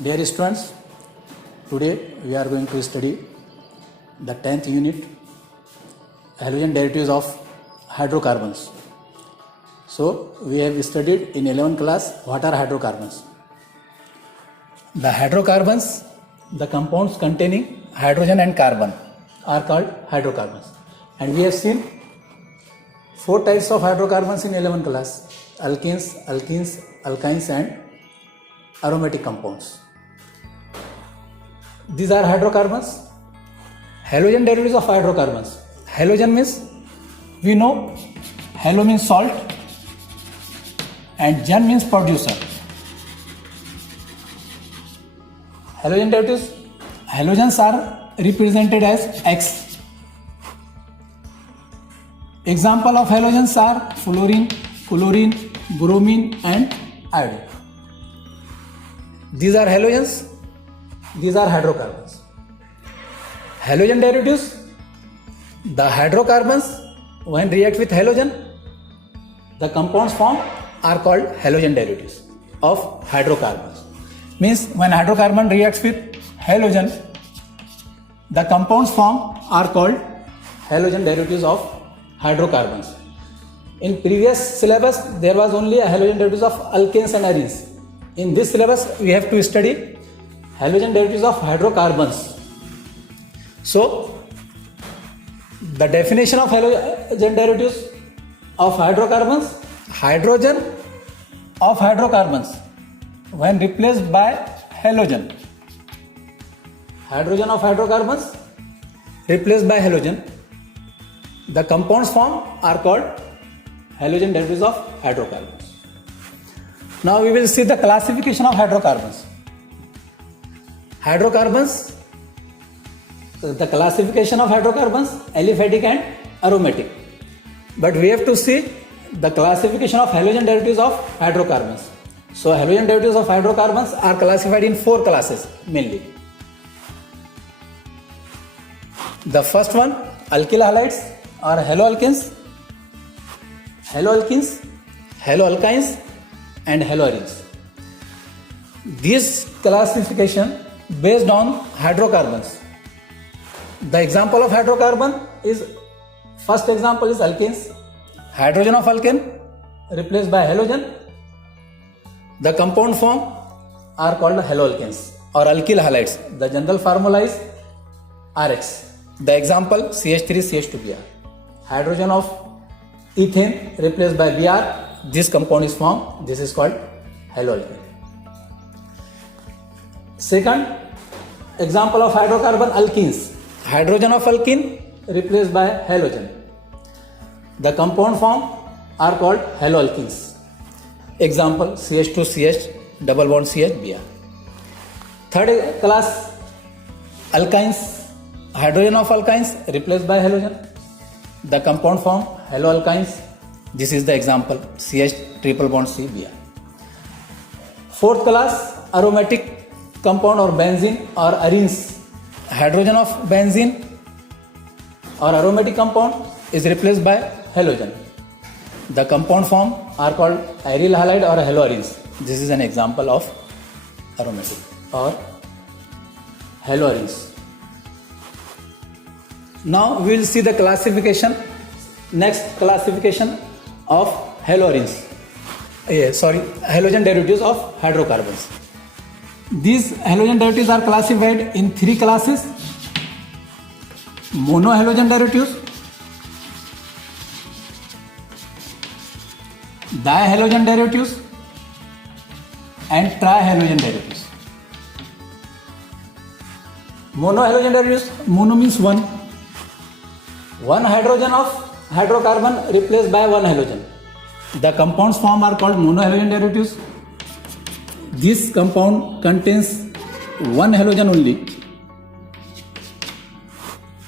Dear students, today we are going to study the 10th unit, halogen derivatives of hydrocarbons. So, we have studied in 11th class what are hydrocarbons. The hydrocarbons, the compounds containing hydrogen and carbon are called hydrocarbons. And we have seen 4 types of hydrocarbons in 11th class: alkenes, alkenes, alkynes and aromatic compounds. These are hydrocarbons. Halogen derivatives of hydrocarbons. Halogen means, we know halo means salt and gen means producer. Halogen derivatives, halogens are represented as X. Example of halogens are fluorine, chlorine, bromine and iodine. These are halogens, these are hydrocarbons. Halogen derivatives, the hydrocarbons when react with halogen, the compounds formed are called halogen derivatives of hydrocarbons. Means when hydrocarbon reacts with halogen, the compounds formed are called halogen derivatives of hydrocarbons. In previous syllabus, there was only a halogen derivatives of alkanes and arenes. In this syllabus, we have to study halogen derivatives of hydrocarbons. So, the definition of halogen derivatives of hydrocarbons: hydrogen of hydrocarbons when replaced by halogen. Hydrogen of hydrocarbons replaced by halogen. The compounds formed are called halogen derivatives of hydrocarbons. Now we will see the classification of hydrocarbons. Hydrocarbons, the classification of hydrocarbons, aliphatic and aromatic. But we have to see the classification of halogen derivatives of hydrocarbons. So halogen derivatives of hydrocarbons are classified in 4 classes mainly. The first one, alkyl halides or haloalkanes, haloalkenes, haloalkynes and haloarenes. This classification based on hydrocarbons. The example of hydrocarbon is, first example is alkenes. Hydrogen of alkane replaced by halogen. The compound form are called haloalkanes or alkyl halides. The general formula is RX. The example CH3CH2Br. Hydrogen of ethane replaced by Br. This compound is formed. This is called haloalkane. Second example of hydrocarbon, alkenes. Hydrogen of alkene replaced by halogen. The compound form are called haloalkenes. Example CH2CH double bond CH Br. Third class, alkynes. Hydrogen of alkynes replaced by halogen. The compound form haloalkynes. This is the example CH triple bond C Br. Fourth class, aromatic compound or benzene or arenes. Hydrogen of benzene or aromatic compound is replaced by halogen. The compound form are called aryl halide or haloarenes. This is an example of aromatic or haloarenes. Now we will see the classification, next classification of haloarenes. Halogen derivatives of hydrocarbons. These halogen derivatives are classified in 3 classes: monohalogen derivatives, dihalogen derivatives and trihalogen derivatives. Monohalogen derivatives, mono means one hydrogen of hydrocarbon replaced by one halogen. The compounds formed are called monohalogen derivatives. This compound contains one halogen only.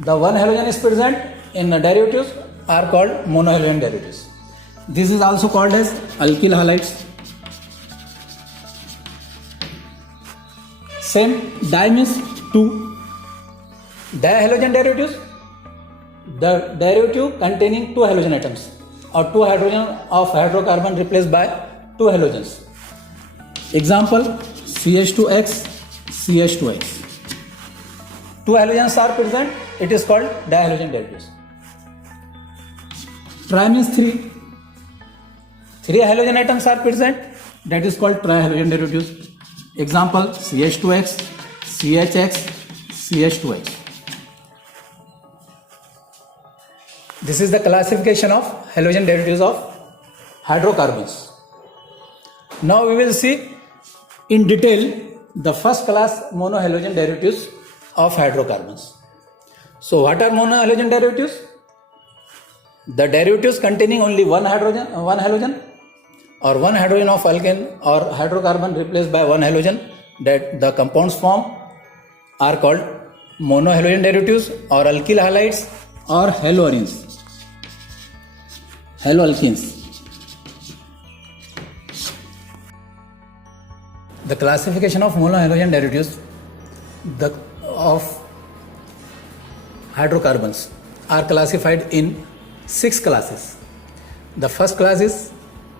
The one halogen is present in the derivatives are called monohalogen derivatives. This is also called as alkyl halides. Same, di means two. Dihalogen derivatives, the derivative containing 2 halogen atoms or 2 hydrogen of hydrocarbon replaced by 2 halogens. Example CH2X CH2X. Two halogens are present, it is called dihalogen derivatives. Tri means three. Three halogen atoms are present, that is called trihalogen derivatives. Example, CH2X, CHX, CH2X. This is the classification of halogen derivatives of hydrocarbons. Now we will see in detail the first class monohalogen derivatives of hydrocarbons. So what are monohalogen derivatives? The derivatives containing only one halogen or one hydrogen of alkane or hydrocarbon replaced by one halogen, that the compounds form are called monohalogen derivatives or alkyl halides or haloarenes. Haloalkenes. The classification of monohalogen derivatives of hydrocarbons are classified in 6 classes. The first class is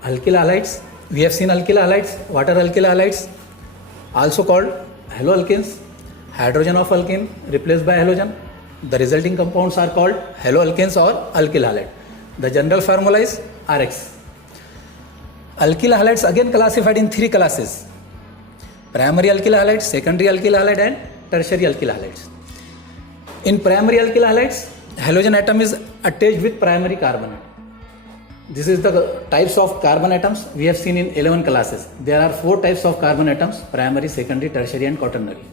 alkyl halides. We have seen alkyl halides. What are alkyl halides? Also called haloalkenes. Hydrogen of alkene replaced by halogen. The resulting compounds are called haloalkenes or alkyl halide. The general formula is RX. Alkyl halides again classified in 3 classes: primary alkyl halides, secondary alkyl halide and tertiary alkyl halides. In primary alkyl halides, halogen atom is attached with primary carbon. This is the types of carbon atoms we have seen in 11 classes. There are 4 types of carbon atoms: primary, secondary, tertiary and quaternary.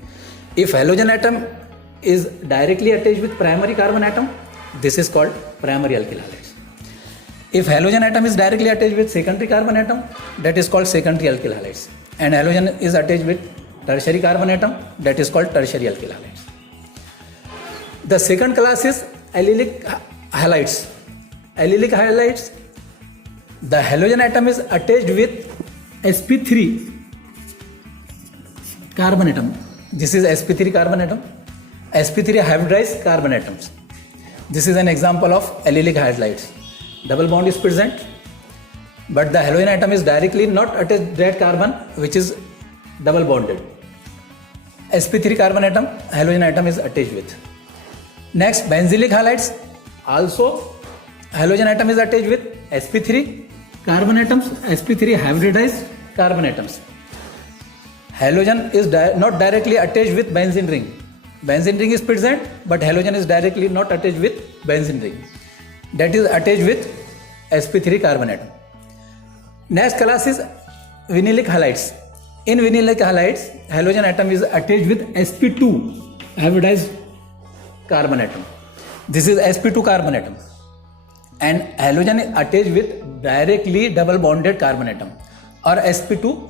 If halogen atom is directly attached with primary carbon atom, this is called primary alkyl halides. If halogen atom is directly attached with secondary carbon atom, that is called secondary alkyl halides. And halogen is attached with tertiary carbon atom, that is called tertiary alkyl halides. The second class is allylic halides. Allylic halides, the halogen atom is attached with sp3 carbon atom. This is sp3 carbon atom. sp3 hybridized carbon atoms. This is an example of allylic halides. Double bond is present, but the halogen atom is directly not attached to that carbon which is double bonded. sp3 carbon atom, halogen atom is attached with. Next, benzylic halides. Also, halogen atom is attached with sp3 carbon atoms, sp3 hybridized carbon atoms. Halogen is not directly attached with benzene ring. Benzene ring is present, but halogen is directly not attached with benzene ring. That is attached with sp3 carbon atom. Next class is vinylic halides. In vinylic halides, halogen atom is attached with sp2 hybridized carbon atom. This is sp2 carbon atom. And halogen is attached with directly double bonded carbon atom or sp2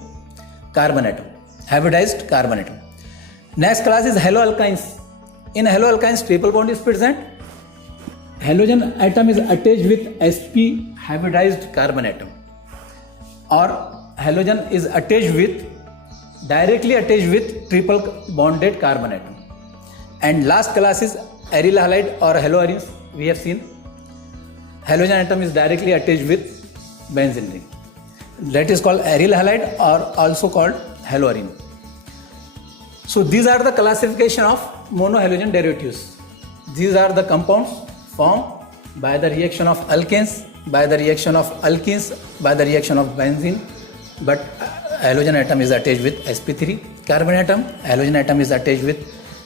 carbon atom, hybridized carbon atom. Next class is haloalkynes. In haloalkynes, triple bond is present. Halogen atom is attached with sp hybridized carbon atom, or halogen is attached with directly attached with triple bonded carbon atom. And last class is aryl halide or haloarenes. We have seen halogen atom is directly attached with benzene ring. That is called aryl halide or also called haloarene. So these are the classification of monohalogen derivatives. These are the compounds formed by the reaction of alkanes, by the reaction of alkenes, by the reaction of benzene. But halogen atom is attached with sp3 carbon atom, halogen atom is attached with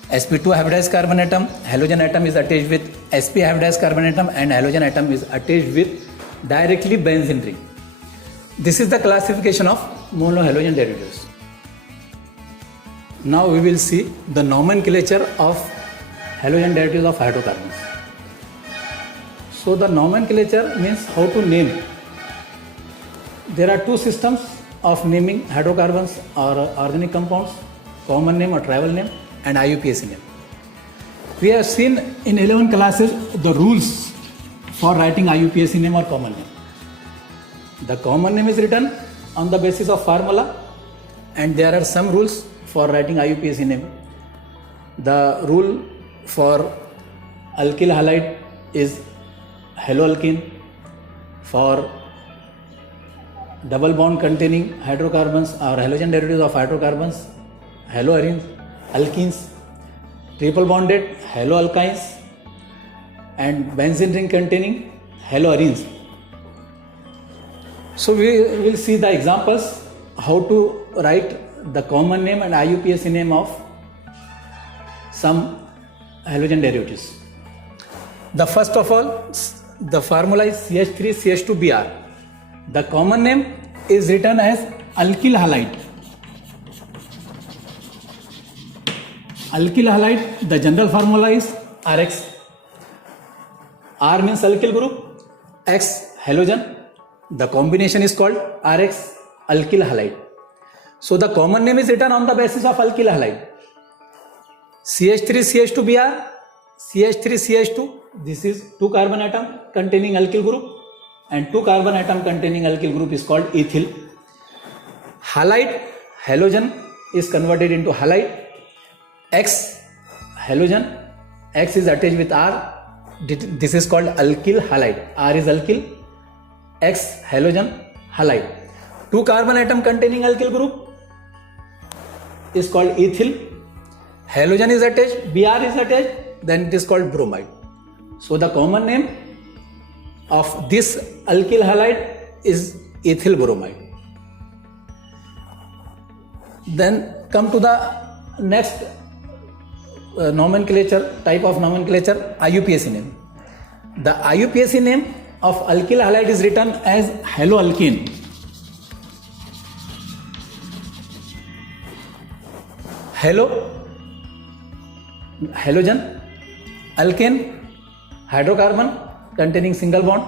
sp2 hybridized carbon atom, halogen atom is attached with sp hybridized carbon atom, and halogen atom is attached with directly benzene ring. This is the classification of monohalogen derivatives. Now we will see the nomenclature of halogen derivatives of hydrocarbons. So the nomenclature means how to name. There are 2 systems of naming hydrocarbons or organic compounds: common name or tribal name and IUPAC name. We have seen in 11 classes the rules for writing IUPAC name or common name. The common name is written on the basis of formula, and there are some rules for writing IUPAC name. The rule for alkyl halide is haloalkene. For double bond containing hydrocarbons or halogen derivatives of hydrocarbons, haloarenes. alkenes, triple bonded haloalkynes, and benzene ring containing haloarenes. So we will see the examples how to write the common name and IUPAC name of some halogen derivatives. The first of all, the formula is CH3CH2Br. The common name is written as alkyl halide. Alkyl halide, the general formula is Rx. R means alkyl group, X halogen. The combination is called Rx alkyl halide. So the common name is written on the basis of alkyl halide. CH3CH2Br, CH3CH2, this is 2 carbon atom containing alkyl group, and 2 carbon atom containing alkyl group is called ethyl. Halide, halogen is converted into halide. X halogen, X is attached with R, this is called alkyl halide. R is alkyl, X halogen, halide. 2 carbon atom containing alkyl group is called ethyl. Halogen is attached, Br is attached, then it is called bromide. So the common name of this alkyl halide is ethyl bromide. Then come to the next nomenclature, type of nomenclature, IUPAC name. The IUPAC name of alkyl halide is written as haloalkane. Halogen, alkane, hydrocarbon containing single bond.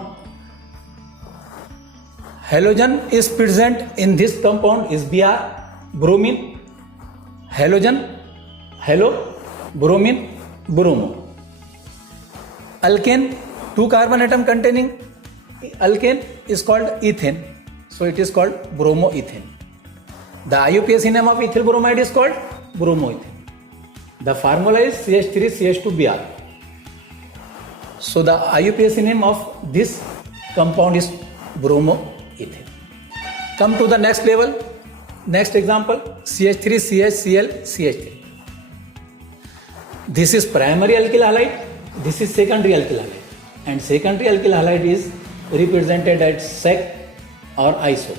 Halogen is present in this compound is Br, bromine, halogen, halo, bromine, bromo. Alkane, 2 carbon atom containing alkane is called ethane, so it is called bromoethane. The IUPAC name of ethyl bromide is called bromoethane. The formula is CH3CH2Br. So the IUPAC name of this compound is bromoethane. Come to the next level, next example, CH3CHCl CH3. This is primary alkyl halide, this is secondary alkyl halide, and secondary alkyl halide is represented as sec or iso.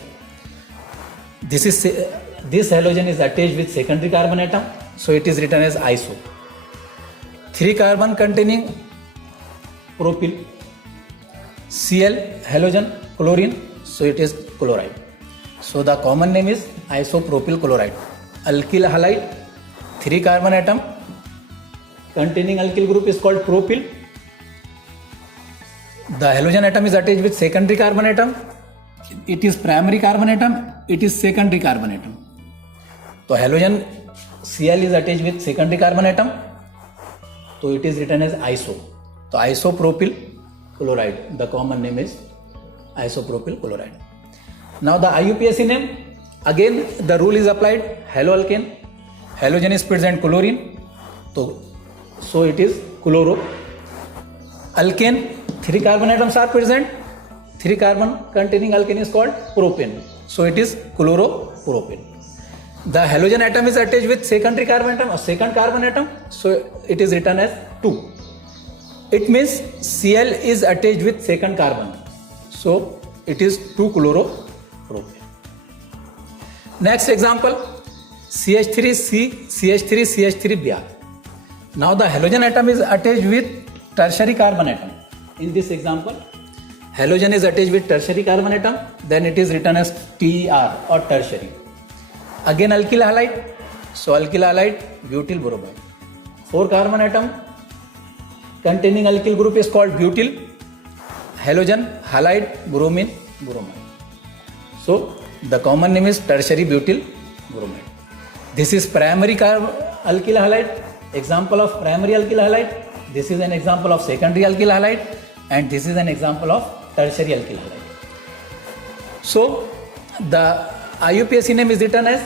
This halogen is attached with secondary carbon atom, so it is written as iso. 3 carbon containing propyl, Cl halogen, chlorine, so it is chloride. So the common name is isopropyl chloride. Alkyl halide, 3 carbon atom containing alkyl group is called propyl. The halogen atom is attached with secondary carbon atom. It is primary carbon atom, it is secondary carbon atom. So halogen Cl is attached with secondary carbon atom, so it is written as iso. So isopropyl chloride, the common name is isopropyl chloride. Now the IUPAC name, again the rule is applied, haloalkane, halogen is present chlorine, so it is chloro. Alkane, 3 carbon atoms are present, 3 carbon containing alkane is called propane, so it is chloropropane. The halogen atom is attached with secondary carbon atom or second carbon atom, so it is written as 2. It means Cl is attached with second carbon, so it is 2-chloropropane. Next example, CH3CH3Br. Now the halogen atom is attached with tertiary carbon atom. In this example, halogen is attached with tertiary carbon atom, then it is written as TER or tertiary. Again alkyl halide, so alkyl halide, butyl bromide. 4 carbon atom containing alkyl group is called butyl, halogen, halide, bromine, bromide. So the common name is tertiary butyl bromide. This is primary alkyl halide, example of primary alkyl halide. This is an example of secondary alkyl halide, and this is an example of tertiary alkyl halide. So the IUPAC name is written as,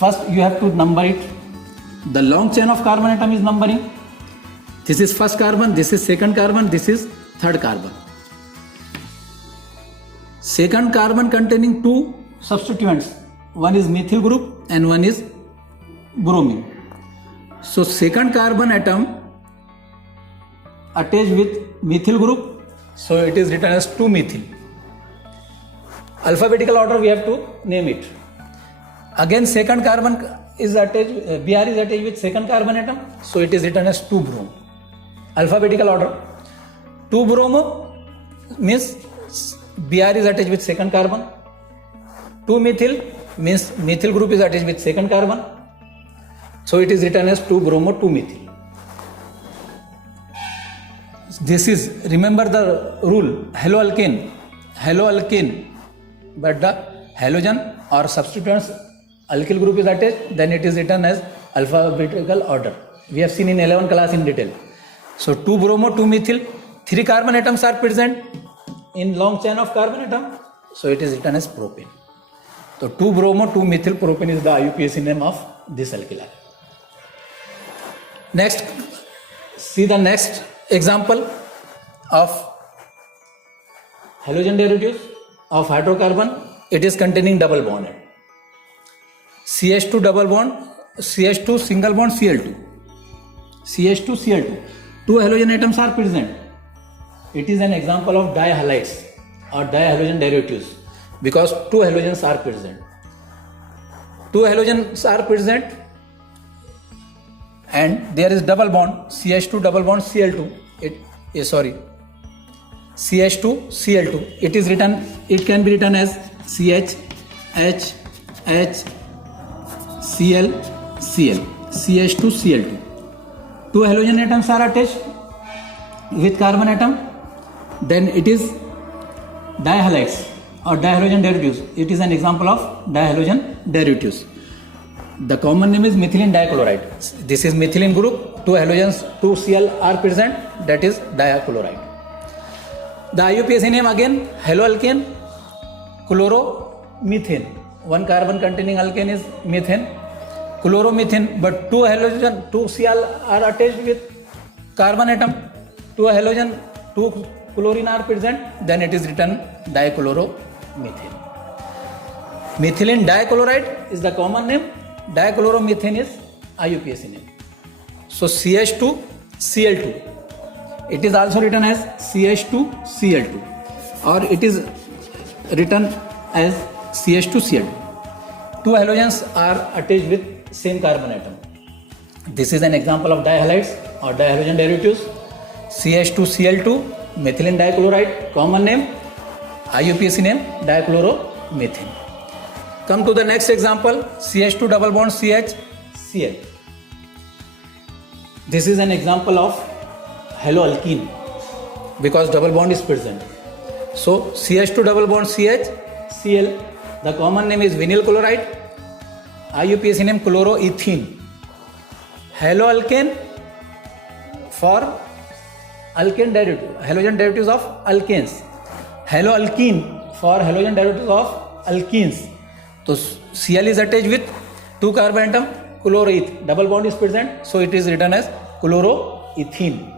first you have to number it. The long chain of carbon atom is numbering. This is first carbon, this is second carbon, this is third carbon. Second carbon containing 2 substituents, one is methyl group and one is bromine. So second carbon atom attached with methyl group, so it is written as 2-methyl. Alphabetical order we have to name it. Again second carbon is attached, Br is attached with second carbon atom, so it is written as 2-brom. Alphabetical order. 2-bromo means Br is attached with second carbon. 2-methyl means methyl group is attached with second carbon, so it is written as 2-bromo 2-methyl. This is, remember the rule, haloalkane, but the halogen or substituents alkyl group is attached, then it is written as alphabetical order. We have seen in 11th class in detail. So 2-bromo 2-methyl, 3 carbon atoms are present in long chain of carbon atom, so it is written as propane. So 2-bromo 2-methyl propane is the IUPAC name of this alkyl. Next, see the next example of halogen derivatives of hydrocarbon. It is containing double bond. CH2 double bond, CH2 single bond, Cl2. CH2 Cl2. 2 halogen atoms are present. It is an example of dihalides or dihalogen derivatives because 2 halogens are present. 2 halogens are present and there is double bond, CH2 double bond Cl2. CH2 Cl2. It is written, it can be written as CH H H Cl Cl, CH2 Cl2. 2 halogen atoms are attached with carbon atom, then it is dihalides or dihalogen derivatives. It is an example of dihalogen derivatives. The common name is methylene dichloride. This is methylene group, 2 halogens, 2 Cl are present, that is dichloride. The IUPAC name again, haloalkane, chloromethane. 1 carbon containing alkane is methane, chloromethane, but 2 halogen, 2 Cl are attached with carbon atom, 2 halogen, 2 chlorine are present, then it is written dichloromethane. Methylene dichloride is the common name, dichloromethane is IUPAC name. So CH2 Cl2, it is also written as CH2 Cl2 or it is written as CH2 Cl2. 2 halogens are attached with same carbon atom. This is an example of dihalides or dihalogen derivatives. CH2 Cl2, methylene dichloride, common name, IUPAC name, dichloromethane. Come to the next example, CH2 double bond CH Cl. This is an example of haloalkene because double bond is present. So CH2 double bond CH Cl, the common name is vinyl chloride, IUPAC name chloroethene. Haloalkane for alkane derivative, halogen derivatives of alkanes. Haloalkene for halogen derivatives of alkenes. So Cl is attached with 2 carbon atom, chloroeth, double bond is present, so it is written as chloroethene.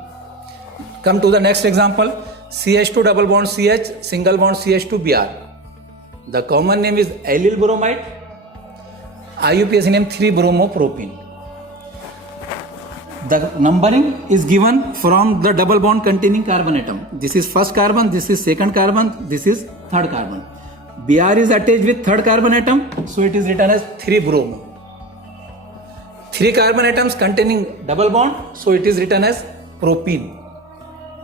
Come to the next example, CH2 double bond CH, single bond CH2 Br. The common name is allyl bromide, IUPAC name 3-bromopropene. The numbering is given from the double bond containing carbon atom. This is first carbon, this is second carbon, this is third carbon. Br is attached with third carbon atom, so it is written as 3-bromo. 3 carbon atoms containing double bond, so it is written as propene.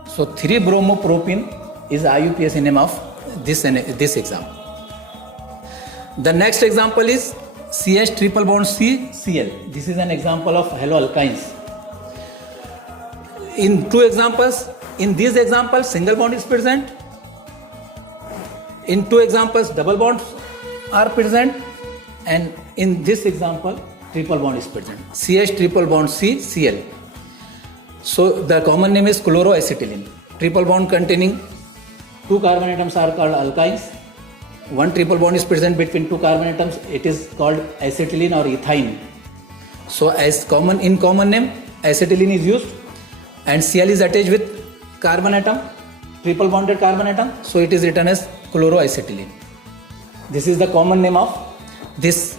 So 3-bromopropene is IUPAC name of this example. The next example is CH triple bond C Cl. This is an example of haloalkynes. In two examples, in these examples single bond is present. In two examples double bonds are present, and in this example triple bond is present. CH triple bond C Cl. So the common name is chloroacetylene. Triple bond containing 2 carbon atoms are called alkynes. 1 triple bond is present between 2 carbon atoms. It is called acetylene or ethyne. So as common name, acetylene is used, and Cl is attached with carbon atom, triple bonded carbon atom. So it is written as chloroacetylene. This is the common name of this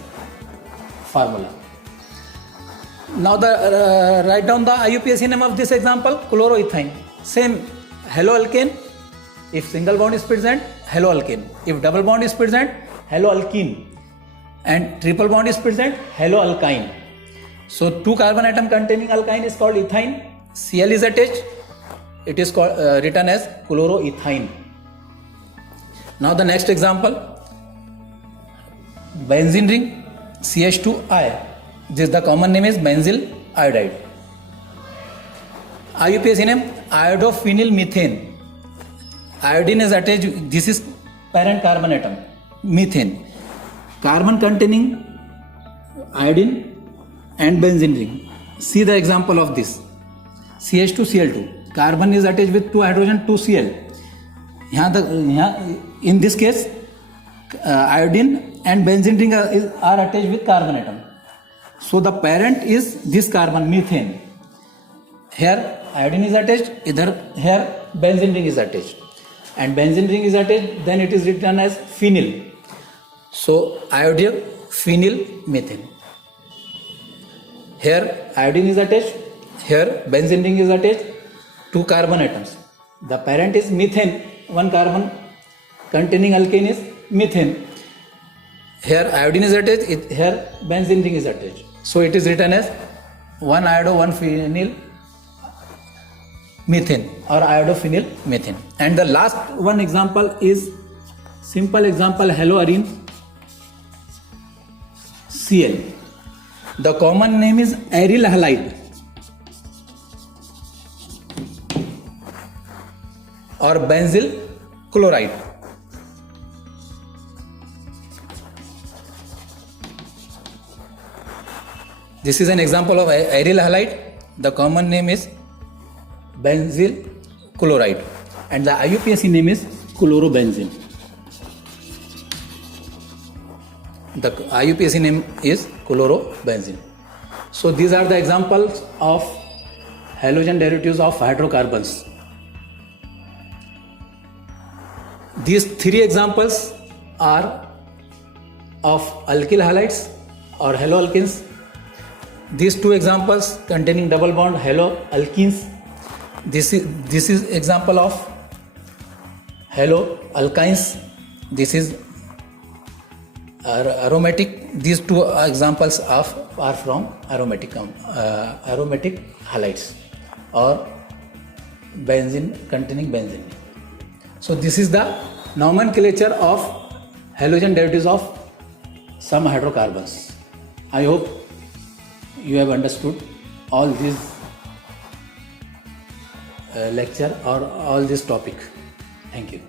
formula. Now write down the IUPAC name of this example, chloroethane. Same, haloalkane. If single bond is present, haloalkane. If double bond is present, haloalkene. And triple bond is present, haloalkyne. So 2 carbon atom containing alkyne is called ethine. Cl is attached. It is called, written as chloroethane. Now the next example, benzene ring, CH2I. This the common name is benzyl iodide. IUPAC name, iodophenyl methane. Iodine is attached. This is parent carbon atom, methane. Carbon containing iodine and benzene ring. See the example of this. CH2Cl2. Carbon is attached with 2 hydrogen, 2 Cl. In this case, iodine and benzene ring are attached with carbon atom. So the parent is this carbon, methane. Here iodine is attached, here benzene ring is attached. And benzene ring is attached, then it is written as phenyl. So iodine, phenyl, methane. Here iodine is attached, here benzene ring is attached, 2 carbon atoms. The parent is methane, 1 carbon containing alkane is methane. Here iodine is attached, here benzene ring is attached. So it is written as 1 iodo 1 phenyl methane or iodophenyl methane. And the last one example is simple example, haloarine Cl. The common name is aryl halide or benzyl chloride. This is an example of aryl halide. The common name is benzyl chloride and the IUPAC name is chlorobenzene. The IUPAC name is chlorobenzene. So these are the examples of halogen derivatives of hydrocarbons. These 3 examples are of alkyl halides or haloalkenes. These 2 examples containing double bond haloalkenes. This is example of haloalkynes. This is aromatic. These 2 examples are from aromatic halides or benzene containing benzene. So this is the nomenclature of halogen derivatives of some hydrocarbons. I hope you have understood all this lecture or all this topic. Thank you.